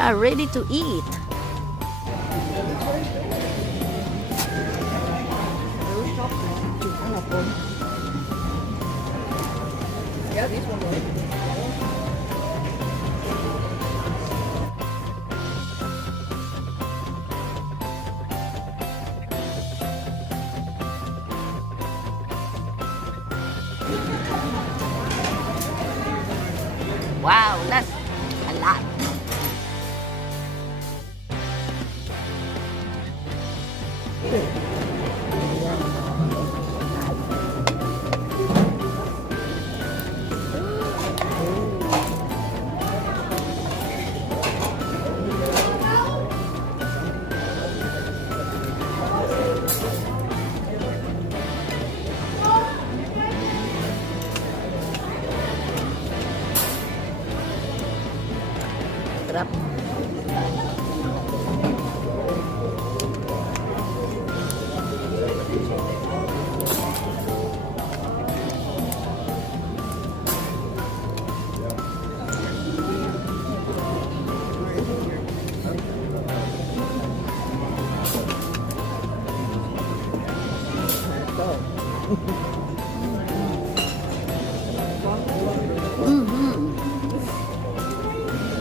are ready to eat. Yeah, these ones are. Wow, that's a lot. Sarap.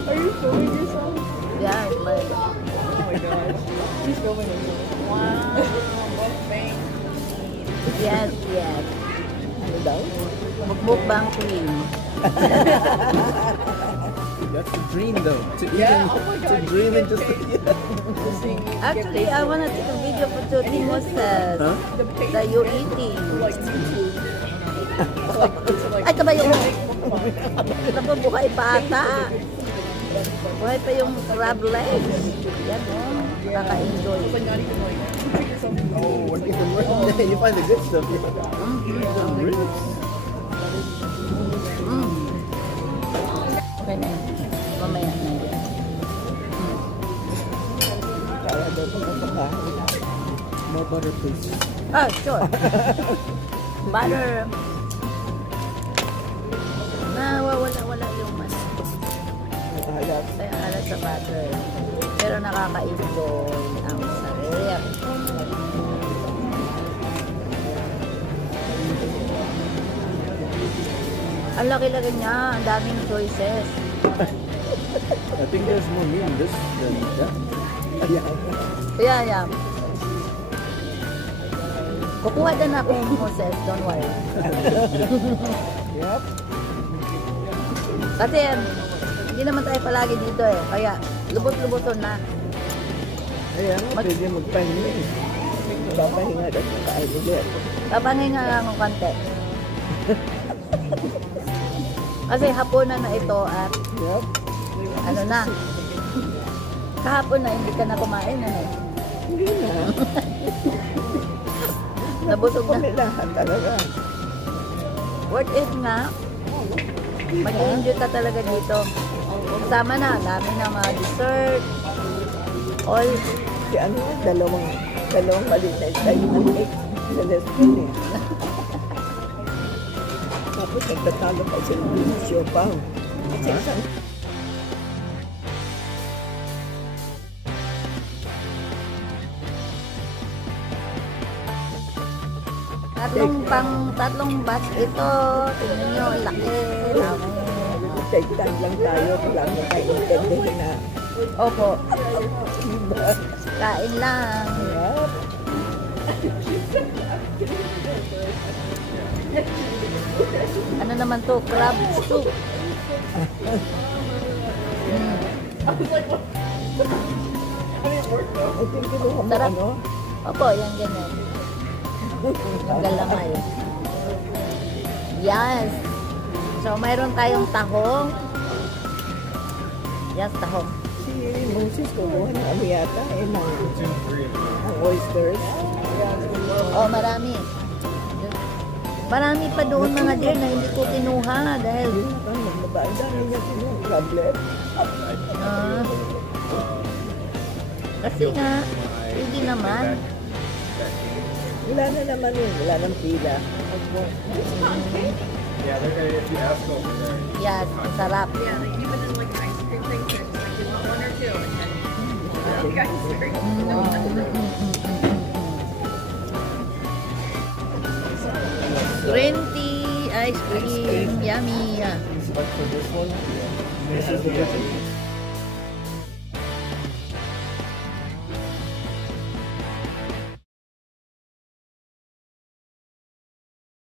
Are you filming yourself? Yeah, but Oh my gosh. She's filming herself. wow. Mukbang. Yes, yes. Ano daw? Mukbang queen. That's the dream, though. Yeah, oh my God, To dream you and just get Actually, I want to take a video for Tuti Moses. Huh? the page That you're eating. like YouTube. Like, Ay, taba yung... Taba, buhay pa ata. Buhay pa yung crab legs. Yan, oh. Kaka-enjoy. but not even like treat yourself. Oh, what even worse? You find the good stuff. Some ribs. Okay na yun. Mamaya na yun. Kaya daw pagkakakain. More butter, please. Ah, sure. Butter. Wala yung mas. Nakahalap. Kaya alat sa butter. Pero nakaka-enjoy ang sarap. Ang laki-laki niya. Ang daming choices. I think there's more meat in this than that. Yeah. Yeah. Kukuha din ako Moses. Don't worry. Yep. Kasi hindi naman tayo palagi dito eh. Kaya lubot-luboton na. Ayan, pwede magpahinga eh. Papahinga at makain ulit. Papanginga lang ng konti. Kasi hapunan na ito at Yep. ano na. Kahapon na hindi ka na kumain. Ano? Hindi na. Nabusog na. Kumilahan talaga. Worth it nga. Mag-enjoy ka talaga dito. Kasama na. Dami ng mga dessert. All. Si ano, dalawang maliit na tayo ng cake sa restaurant eh. Tapos nagtatalo pa sila ng siopaw. Kasi isang Tatlong batch ito. Tingnan nyo, laki. Dami. take time lang tayo. Kailangan na tayo intindihin na. Opo. Kain lang. Yep. Ano naman to? Crab soup. I think kinuha mo Sarap. ano? Opo, yan ganyan. Yung galamay. Yes. So, mayroon tayong tahong. Yes, tahong. Si Moses kumuha ng ano yata eh, ng oysters. Oh, marami. Marami pa doon mga dear na hindi ko kinuha dahil Yun na kang maglaba. Ang dami niya kinuha. Problem. ah, kasi nga, hindi naman. Wala na naman yun. Wala nang pila. Yeah, they're gonna if you ask over there. Yes, ang sarap. Yeah, like even in like ice cream things, there's like you want one or too. And you guys are very Green tea, ice cream, yummy. But for this one, this is the difference.